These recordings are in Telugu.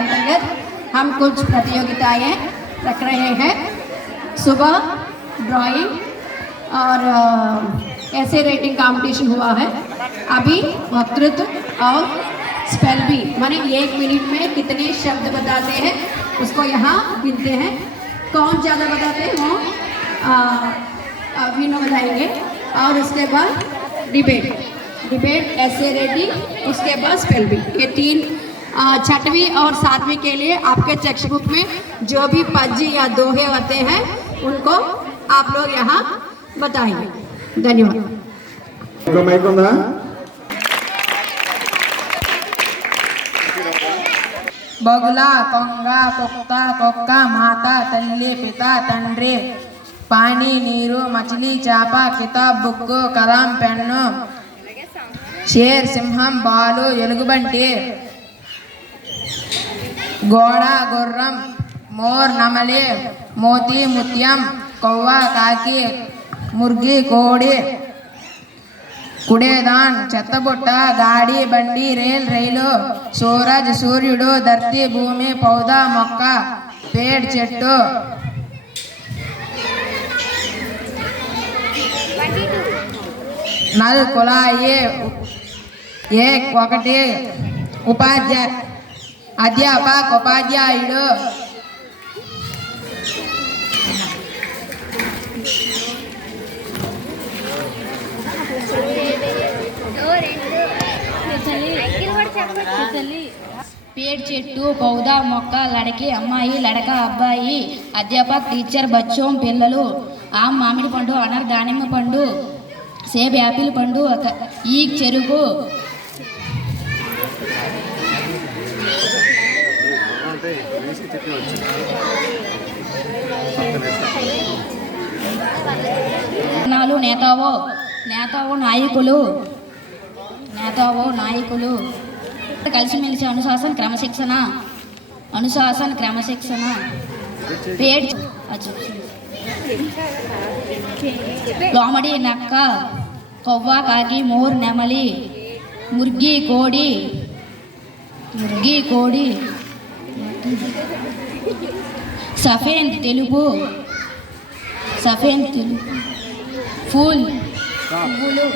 अंतर्गत हम कुछ प्रतियोगिताएं रख रहे हैं। सुबह ड्राइंग और ऐसे रेटिंग कंपटीशन हुआ है। अभी वक्तृत्व और स्पेल भी, माने 1 मिनट में कितने शब्द बताते हैं उसको यहाँ गिनते हैं। कौन ज़्यादा बताते हैं वो विनो बताएंगे। और उसके बाद डिबेट, ऐसे रेटिंग, उसके बाद स्पेल भी। ये 3 छठवीं और 7वीं के लिए आपके टेक्स्ट बुक में जो भी पद्य या दोहे होते हैं उनको आप लोग यहाँ बताएंगे। धन्यवाद। బొగులా కొంగ కుక్క కుక్క మాత తల్లి పిత తండ్రి పానీ నీరు మచిలీ చేప కితాబ్ బుక్కు కలాం పెన్ను షేర్ సింహం బాలు ఎలుగుబంటి గోడ గుర్రం మోర్ నమలి మోతి ముత్యం కొవ్వ కాకి ముర్గి కోడి కుడేదాన్ చెత్తబుట్ట గాడి బండి రైలు సూరజ్ సూర్యుడు ధర్తి భూమి పౌదా మొక్క పేడ్ చెట్టు నల్ కుళాయి ఒకటి అధ్యాపక ఉపాధ్యాయుడు पेड़ చెట్టు పౌదా మొక్క లడకి అమ్మాయి లడక అబ్బాయి అధ్యాపక్ టీచర్ బచ్చోం పిల్లలు ఆమ్ మామిడి పండు అనర్ దానిమ్మ పండు సేబ్ యాపిల్ పండు ఈగ్ చెరుకు నేతావో నాయకులు కలిసిమెలిసి అనుశాసన క్రమశిక్షణ పేడ్ లోమడి నక్క కొవ్వ కాకి మోర్ నెమలి ముర్గి కోడి సఫేద్ తెలుగు ఫూల్ పువ్వులు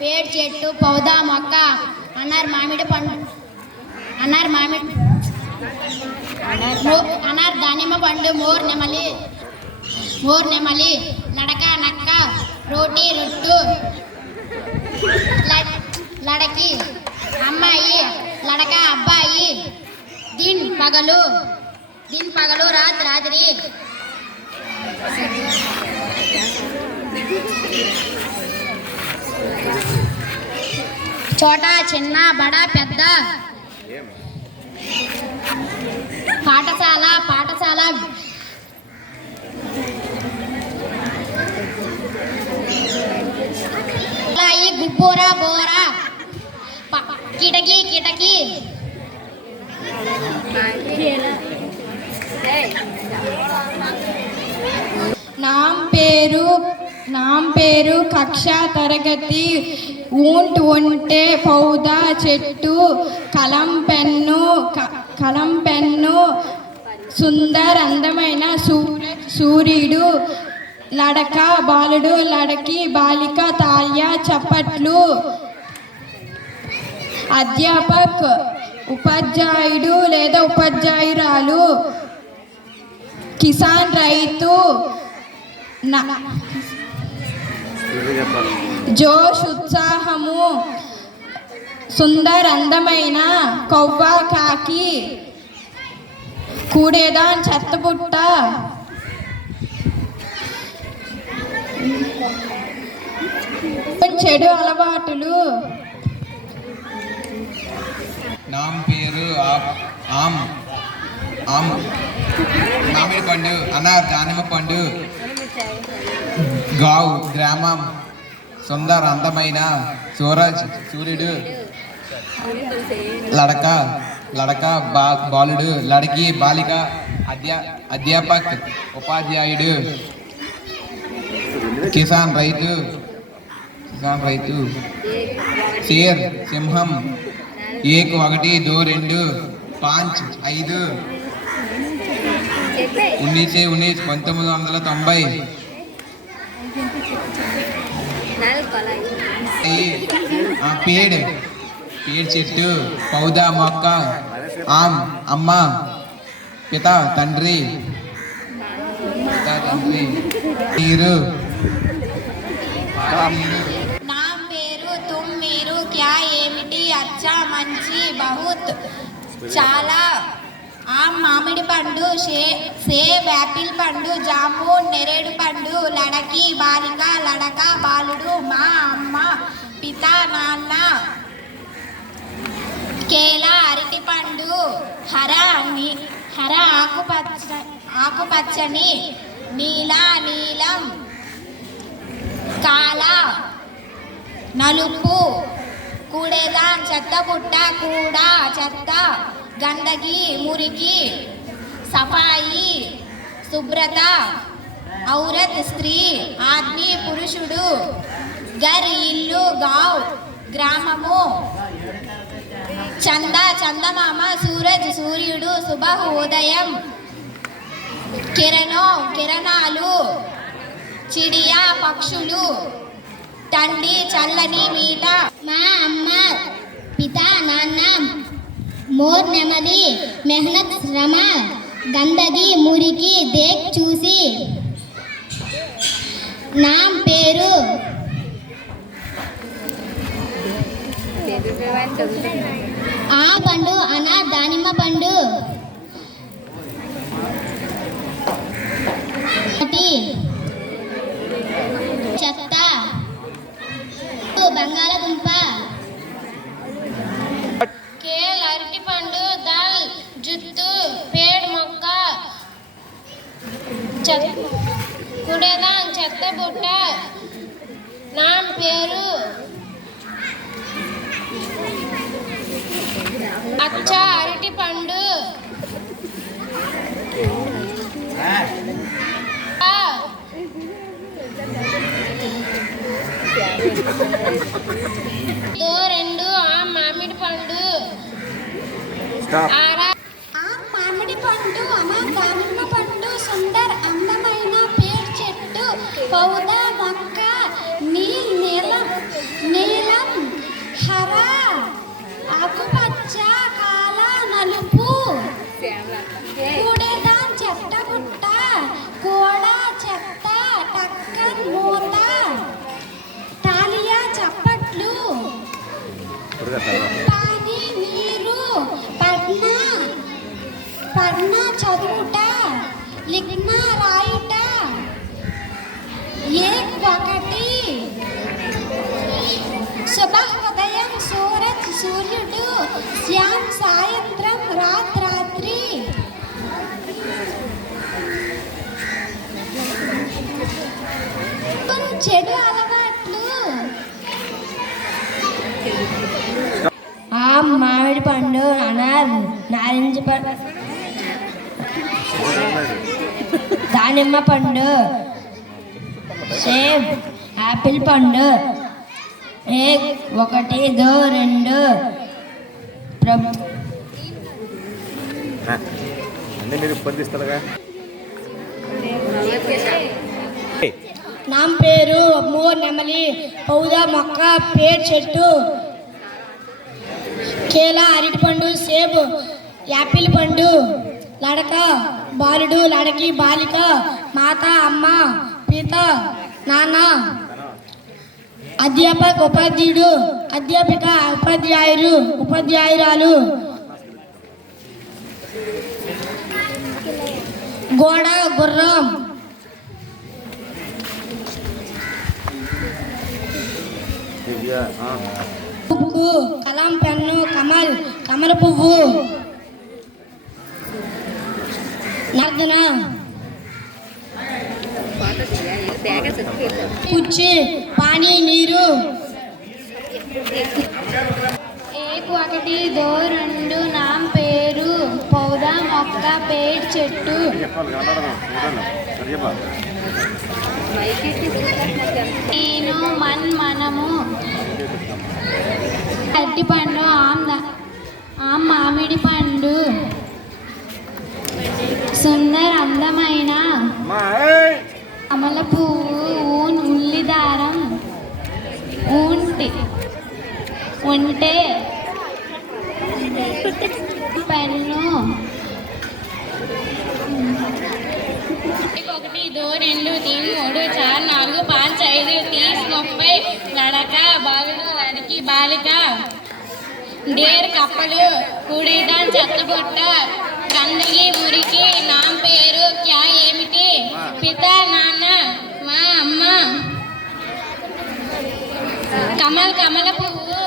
పేడ్ చెట్టు పౌదా మొక్క అనార్ మామిడి పండు అనార్ దానిమ్మ పండు మోర్ నెమలి నడక నక్క రోటీ రొట్టు లడకి అమ్మాయి లడక అబ్బాయి దిన్ పగలు రాత్రి చోట చిన్న బడ పెద్ద పాఠశాల గుబ్బోరా బోరా కిటకీ నాम పేరు కక్ష తరగతి ఊంట్ ఒంటె పౌదా చెట్టు కలం పెన్ను సుందర్ అందమైన సూర్యుడు లడక బాలుడు లడకి బాలిక తాళ్య చప్పట్లు అధ్యాపక్ ఉపాధ్యాయుడు లేదా ఉపాధ్యాయురాలు కిసాన్ రైతు జోష్ ఉత్సాహము సుందర్ అందమైన కొవ్వ కాకి కూడేదాన్ చెత్తబుట్ట చెడు అలవాటులు నామ్ పేరు ఆమ్ మామిడి పండు అనార్ దానిమ్మ పండు గావ్ గ్రామం సుందర్ అందమైన సూర్యుడు లడక బాలుడు లడకి బాలిక అధ్యాపక్ ఉపాధ్యాయుడు కిసాన్ రైతు షేర్ సింహం 1 2 5 1990 पेड़ చెట్టు పౌదా మొక్క ఆమ్ అమ్మ పితా తండ్రి నీరు నా పేరు తుమ్ మీరు క్యా ఏమిటి అచ్చా మంచి బహుత్ చాలా ఆమ్ మామిడి పండు సేబ్ యాపిల్ పండు జామున్ నెరేడు పండు లడకి బాలిక లడక బాలుడు మా అమ్మ పిత నాన్న కేలా అరటి పండు హర ఆకుపచ్చని నీలం కాల నలుపు కూడేదాన్ చెత్త పుట్ట కూడా చెత్త గందగి మురికి సఫాయి శుభ్రత ఔరత్ స్త్రీ ఆద్మీ పురుషుడు గర్ ఇల్లు గావ్ గ్రామము చందమామ సూరజ్ సూర్యుడు శుభ ఉదయం కిరణాలు చిడియా పక్షులు తండ్రి చల్లని మీట మా అమ్మ పితా నాన్న మోర్ నెమలి మెహనత్ శ్రమ గందగి మురికి దేక్ చూసి నా పేరు ఆ పండు అనార్ దానిమ్మ పండు చెత్త బంగాళదుంప కేల్ అరటి పండు దాల్ జుత్తు పేడ్ మొక్క కుడేదాన్ చెత్త బుట్ట నా పేరు అచ్చా అరటి పండు రెండు మామిడి పండు మామిడి పండు దానిమ్మ పండు సుందర్ అందమైన పేరు చెట్టు పౌదా మొక్క నీలం హర ఆకుపచ్చ కాల నలుపు కూడేదాన్ చెత్త గుట్ట కోడా చెత్త టక్కన్ మూత తాలియా చప్పట్లు పాని నీరు పడ్న చదువుట లిఖన రాయుట ఒకటి సుబహ్ ఉదయం సూర్యుడు శ్యామ్ సాయంత్రం రాత్రి చెడు అలవాట్లు మామిడి పండు అనార్ నారింజ పండు దానిమ్మ పండు సేబ్ యాపిల్ పండు ఒకటి రెండు నా పేరు మోర్ నెమలి పౌదా మొక్క పేరు చెట్టు కేలా అరటి పండు సేబు యాపిల్ పండు లడక బాలుడు లడకి బాలిక మాత అమ్మ పిత నాన్న అధ్యాపక ఉపాధ్యాయుడు అధ్యాపిక ఉపాధ్యాయురాలు గోడ గుర్రం పువ్వు కలం పెన్ను కమల పువ్వు నర్దన కుచ్చి పానీ నీరు ఒకటి రెండు నా పేరు పౌదా మొక్క పేడ్ చెట్టు నేను మనము అరటి పండు ఆమ్ మామిడి పండు సుందర అందమైన కమల పువ్వు ఊన్ ఉల్లి దారం ఉంటే పెన్ను 1 2 3 4 5 30 लड़का बालू लड़की बालिका डेर कपड़े कूड़ेदान चत्तबुट्ट गंदगी मुరికి नाम पेरू क्या ఏమిటి पिता नान्न మా అమ్మ కమల పువ్వు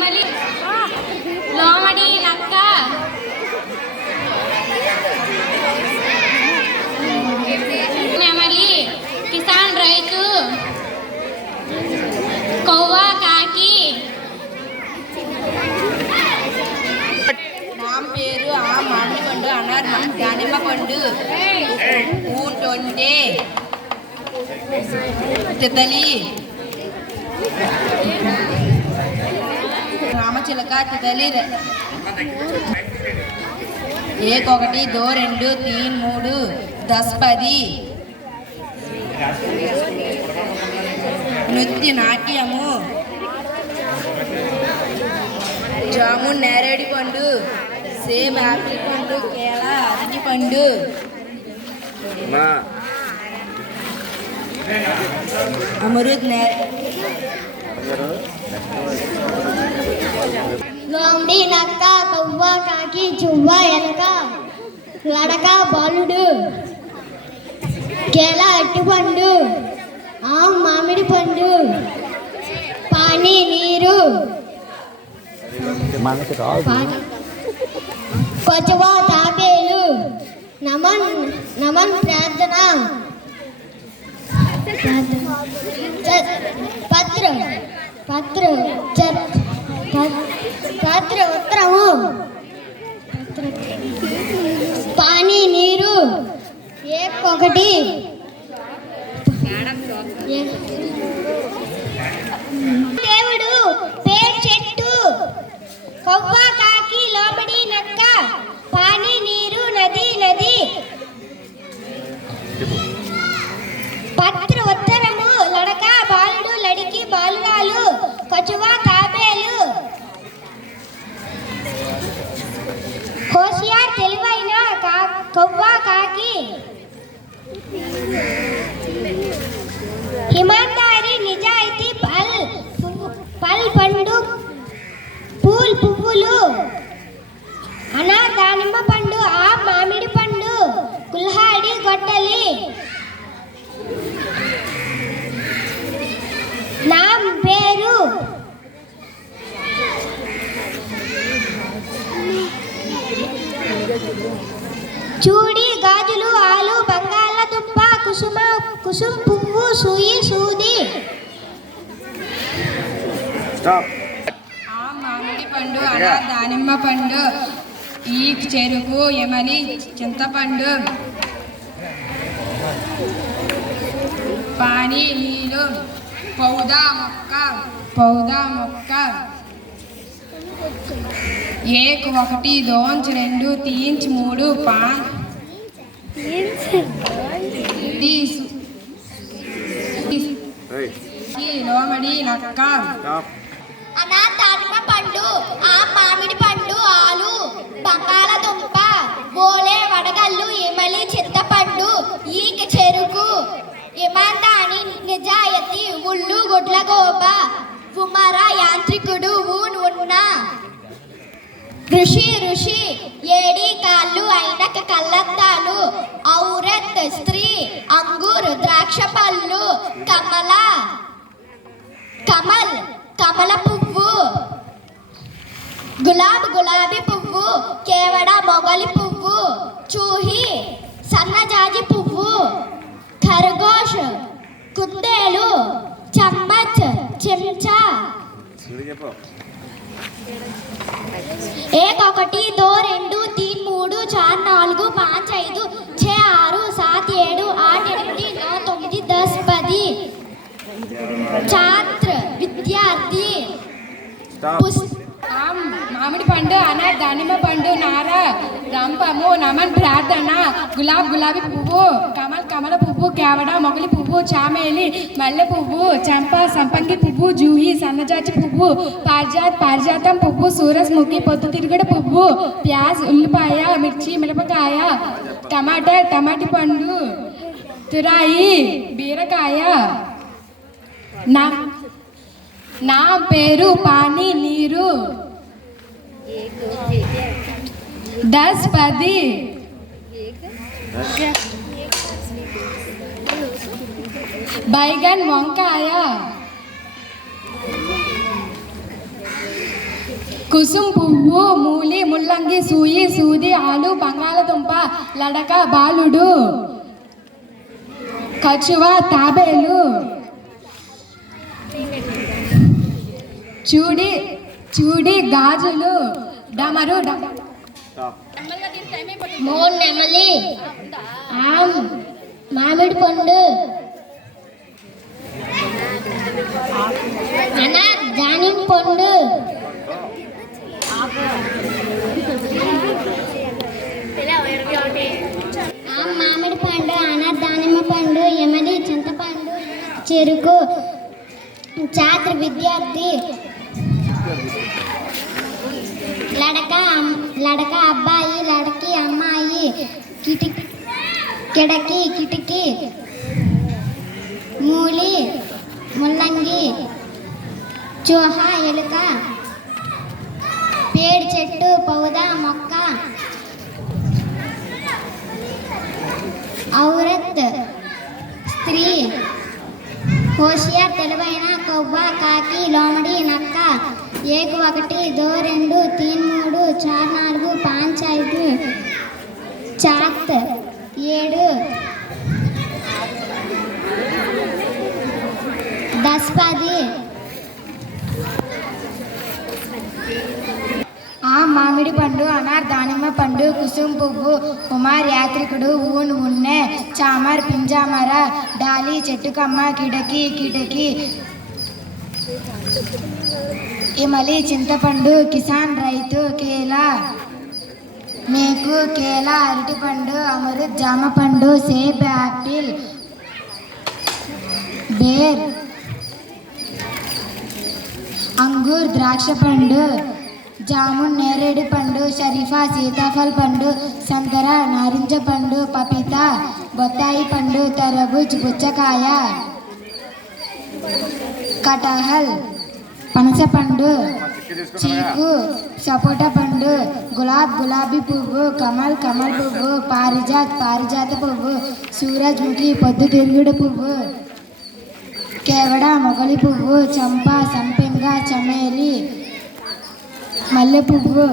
మళ్ళీ లోమడి నక్క నెమలి కిసాన్ రైతు కౌవా కాకి నామ్ పేరు ఆ మామిడి పండు అనార్ దానిమ్మ పండు ఊంటొంటే తితలి రామచిలక తితలి 1 2 3 4 10 నృత్య నాట్యము జామున్ నేరేడి పండు సేబ్ యాపిల్ పండు కేల అరటి పండు అమృత్ లోమడి నక్క కవ్వ కాకి చువ్వ ఎలక లడక బాలుడు కేల అట్టిపండు ఆమ్ మామిడి పండు పానీ నీరు కొచవా తాబేలు నమన్ ప్రార్థన పత్ర ఉత్తరము పానీ నీరు 1 దేవుడు పేరు చెట్టు కవ్వ కాకి లోబడి నక్క పానీ నీరు నది పత్ర ఉత్తరము లడక బాలుడు లడికి బాలురాలు కొచువా తాబేలు హోషియార్ తెలివైన కవ్వ కాకి హిమాందారి నిజాయితీ పల్ పండు పూల్ పువ్వులు అనా దానిమ్మ పండు ఆ మామిడి పండు కుల్హాడి గొట్టలి నామ్ పేరు చూడి గాజులు ఆలు బంగాళదుంప కుసుమ పువ్వు సూయి సూది ఆ మామిడి పండు అనా దానిమ్మ పండు ఈ చెరుకు ఎమలి చింతపండు పానీ నీళ్ళు పౌదా మొక్క 1 2 3 5 లోమడి నక్క అనా దానిమ్మ పండు ఆ మామిడి పండు ఆలు బంగాళదుంప బోలే వడగళ్ళు ఎమలి చింతపండు ఈక చెరుకు ఇమాందాని నిజాయతీ ఉళ్ళు గుడ్లగోబ కుమార యాంత్రికుడు ఊన్ ఉన్న ఋషి ఏడి కాళ్ళు అయినక కళ్ళద్దాలు ఔరత్ స్త్రీ అంగూర్ ద్రాక్ష పళ్ళు కమల పువ్వు గులాబీ పువ్వు కేవడ మొగలి పువ్వు చూహి సన్నజాజి పువ్వు ఖర్గోష్ కుందేలు చమ్మచ్ చెంచా 1 2 3 4 5 6 6 7 8 8 9 10 10 छात्र विद्यार्थी ఆమ్ మామిడి పండు అనార్ దానిమ్మ పండు నార రంపము నమన్ ప్రార్థన గులాబీ పువ్వు కమల పువ్వు కేవడ మొగలి పువ్వు చామేలి మల్లె పువ్వు చంప సంపంగి పువ్వు జూహి సన్నజాజి పువ్వు పారిజాతం పువ్వు సూరజ్ముఖి పొద్దుతిరుగుడు పువ్వు ప్యాజ్ ఉల్లిపాయ మిర్చి మిరపకాయ టమాటి పండు తురాయి బీరకాయ నా పేరు పానీ నీరు 10 10 बैगन వంకాయ కుసుం పువ్వు మూలి ముల్లంగి సూయి సూది ఆలు బంగాళదుంప లడక బాలుడు కచువ తాబేలు చూడి గాజులు డమరు మోన్ నెమలి ఆమ్ మామిడి పండు అనార్ దానిమ్మ పండు ఆమ్ మామిడి పండు అనార్ దానిమ్మ పండు ఎమలి చింతపండు చెరుకు छात्र विद्यार्थी लड़का अब्बाई लड़की अम्माई किटकी मूली मुल्लंगी चूहा एलुक पेड़ చెట్టు पौधा మొక్క औरत स्त्री होशियार తెలివైన కవ్వ కాకి లోమడి నక్క 1 1 2 2 3 3 4 4 5 5 चात 7 10 10 ఆ మామిడి పండు అనార్ దానిమ్మ పండు కుసుం పువ్వు కుమార్ యాత్రికుడు ఊన్ ఉన్నే చామర్ పింజామర డాలి చెట్టుకమ్మ కిటకి ఇమలి చింతపండు కిసాన్ రైతు కేలా మేకు కేలా అరటిపండు అమృత్ జామ పండు సేబ్ యాపిల్ బేర్ అంగూర్ ద్రాక్ష పండు జామున్ నేరేడు పండు షరీఫా సీతాఫల్ పండు సంతర నారింజ పండు పపీతా బొత్తాయి పండు తరబూజ్ పుచ్చకాయ కటహల్ పనస పండు చీకు సపోటా పండు గులాబీ పువ్వు కమల్ పువ్వు పారిజాత పువ్వు సూరజ్ముఖి పొద్దుతిరుగుడు పువ్వు కేవడ మొగలి పువ్వు చంప సంపెంగ చమేలి మల్లె పువ్వు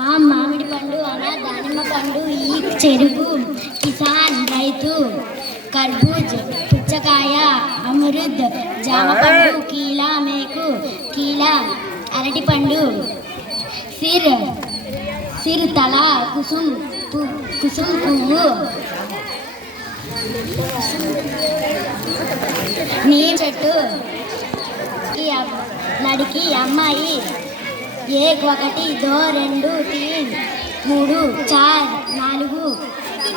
ఆ మామిడి పండు అనా దానిమ్మ పండు ఈ చెరుకు కిసాన్ రైతు కర్బూజ్ పుచ్చకాయ అమృత్ జామ పండు కీలా మేకు కీలా అరటి పండు సిర్ తల కుసుం పువ్వు నీ చెట్టు लड़की अम्माई 1 1 2 2 3 3 4 4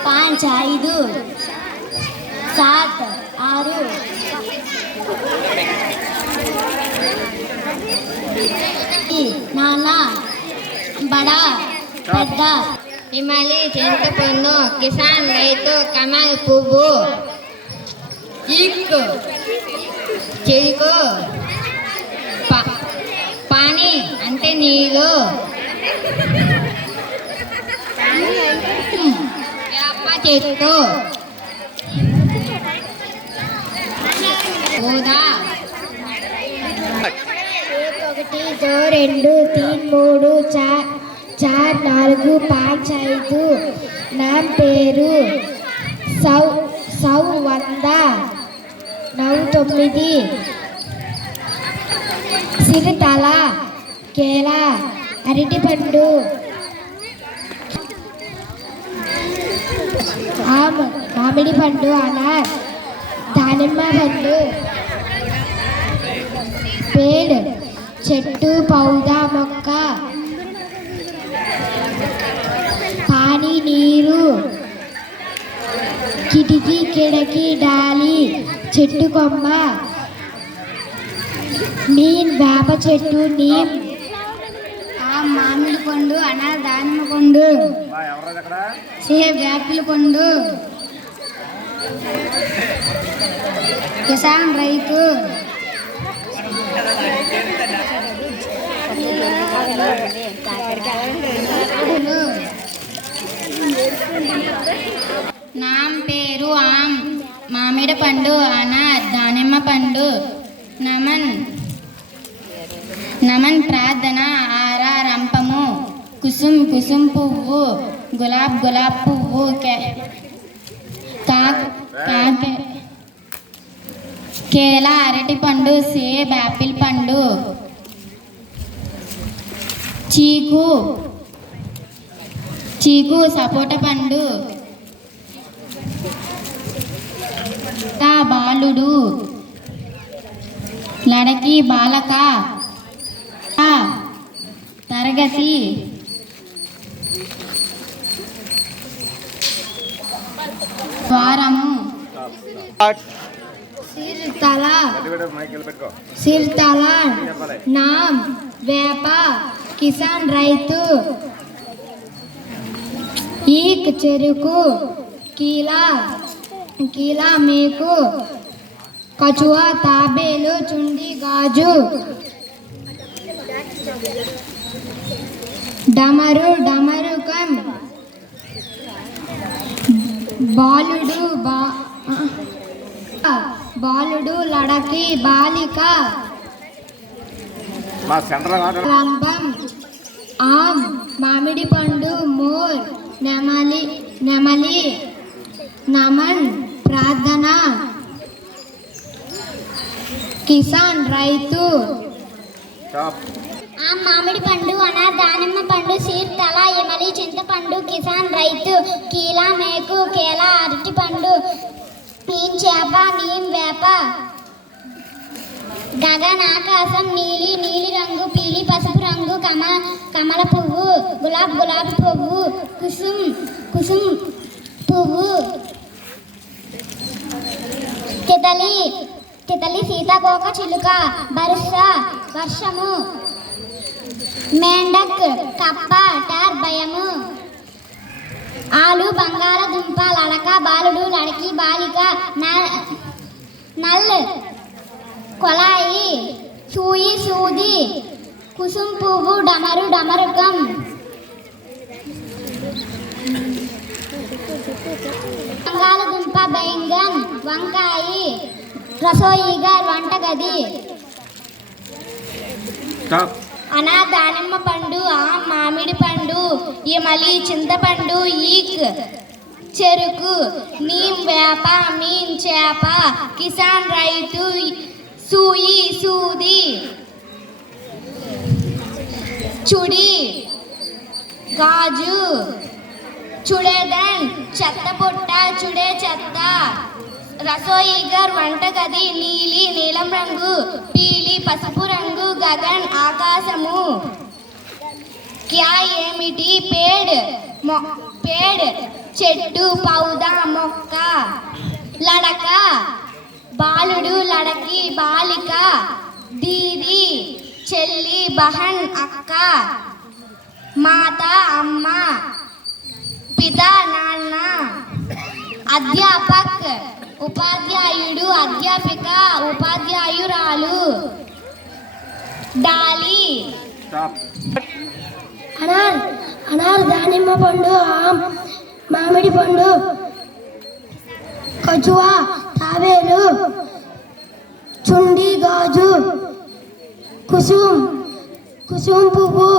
5 5 7 6 नाना बड़ा పెద్ద ఇమలి చింతపండు కిసాన్ రైతు కమల్ పువ్వు చెరుకు పానీ అంటే నీళ్ళు వేప చెట్టు ఊదా 1 2 2 3 4 4 5 5 नाम పేరు सौ 100 9 9 సిరితల కేలా అరటిపండు మామిడి పండు అనార్ దానిమ్మ పండు. పేడ్ చెట్టు పౌదా మొక్క. పానీ నీరు. కిటికీ కిడకి డాలి చెట్టు కొమ్మ. నీమ్ వేప చెట్టు నీమ్. మామిడి పండు అనార్ దానిమ్మ పండు. సేబ్ యాపిల్ పండు. కిసాన్ రైతు. నామ్ పేరు ఆమ్ మామిడి పండు అనార్ దానిమ్మ పండు. నమన్ ప్రార్థన ఆరా రంపము. కుసుమ్ కుసుమ్ పువ్వు. గులాబ్ గులాబ్ పువ్వు. కేల అరటి పండు. సేబ్ యాపిల్ పండు. చీకు సపోటా పండు. బాలుడు లడకి బాలక. తరగతి. ద్వారము. సిర్తల. నామ్ వేప. కిసాన్ రైతు. ఈక్ చెరుకు. కీలా మేకు. కచువా తాబేలు. చుండి గాజు. డమరు డమరుకం. బాలుడు లడకి బాలిక. రంభం. ఆమ్ మామిడి పండు. మోర్ నెమలి. నమన్ ప్రార్థన. కిసాన్ రైతు. మామిడి పండు అనార్ దానిమ్మ పండు సీర్తల ఎమలి చింతపండు. కిసాన్ రైతు. కీలా మేకు. కేల అరటి పండు. పీన్ చేప. నీమ్ వేప. గగన్ ఆకాశం. నీలి రంగు. పీలి పసుపు రంగు. కమల పువ్వు. గులాబీ పువ్వు. కుసుమ్ పువ్వు. తితలి సీతాకోక చిలుక. వర్షము. మేండక్ కప్ప. టార్ భయము. ఆలు బంగాళదుంప. లడక బాలుడు లడకి బాలిక. నల్ కొలాయి. సూయి సూది. కుసుమ్ పువ్వు. డమరు డమరుకం. బంగాళదుంప. బైంగన్. వంకాయి. రసోయిగా వంటగది. అనార్ దానిమ్మ పండు. ఆమ్ మామిడి పండు. ఎమలి చింతపండు. ఈక్ చెరుకు. నీమ్ వేప. మీన్ చేప. కిసాన్ రైతు. సూయి సూది. చుడి గాజు. చుడేదన్ చెత్త పుట్ట. చుడే చెత్త. రసోయిగర్ వంటగది. నీలం రంగు. పీలి పసుపు రంగు. గగన్ ఆకాశము. క్యా ఏమిటి. పేడ్ చెట్టు పౌదా మొక్క. లడక బాలుడు లడకి బాలిక. దీది చెల్లి. బహన్ అక్క. మాత అమ్మ. పిత నాన్న. అధ్యాపక్ ఉపాధ్యాయుడు. అధ్యాపిక ఉపాధ్యాయురాలు. డాలి. అనార్ దానిమ్మ పండు. ఆమ్ మామిడి పండు. కచువా తాబేలు. చుండి గాజు. కుసుమ్ పువ్వు.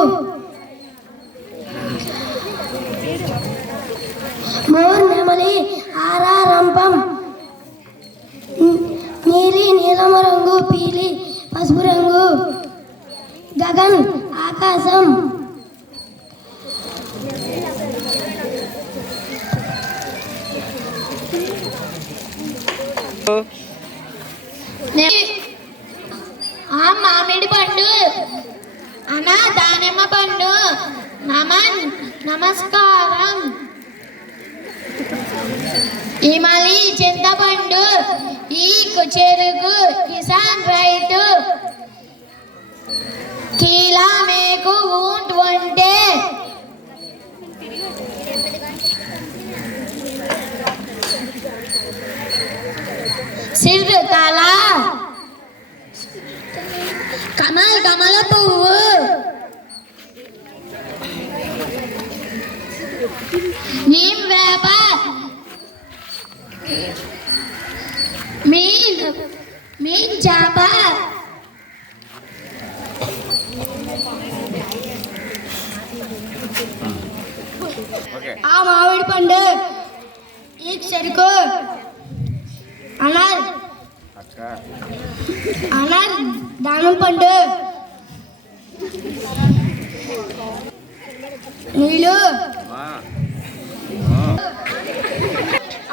మోర్ నెమలి. ఆరా రంపం. నీలం రంగు. పీలి పసుపు రంగు. గగన్ ఆకాశం. ఆమ్ మామిడి పండు అన దానిమ్మ పండు నమస్కారం ఇమలి చింతపండు ఈ చెరుకు కిసాన్ రైతు కీలా మేకు ఊంట్ వంటే సిర్ తల కమల పువ్వు నీమ్ వేప మీన్ చేప ఆ మామిడి పండు ఈ చెరుకు అనార్ దానిమ్మ పండు నీళ్ళు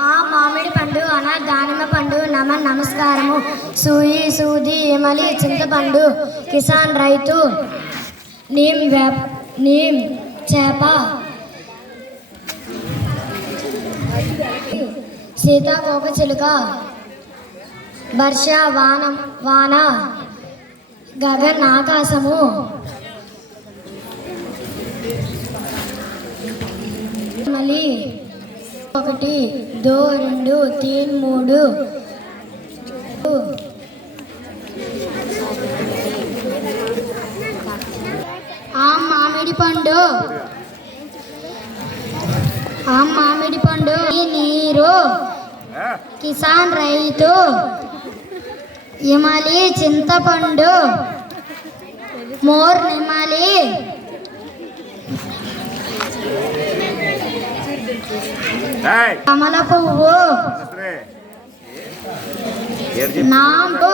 ఆ మామిడి పండు అనార్ దానిమ్మ పండు నమస్కారము సూది ఎమలి చింతపండు కిసాన్ రైతు నీమ్ చేప సీతాకోక చిలుక వర్ష వాన గగన్ ఆకాశము మళ్ళీ 1 2 3 ఆమ్ మామిడి పండు నీరు కిసాన్ రైతు ఇమలి చింతపండు మోర్ నిమలి కమల పువ్వు నాంబు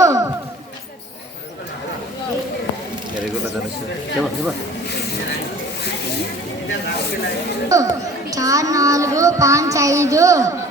4 4 5 5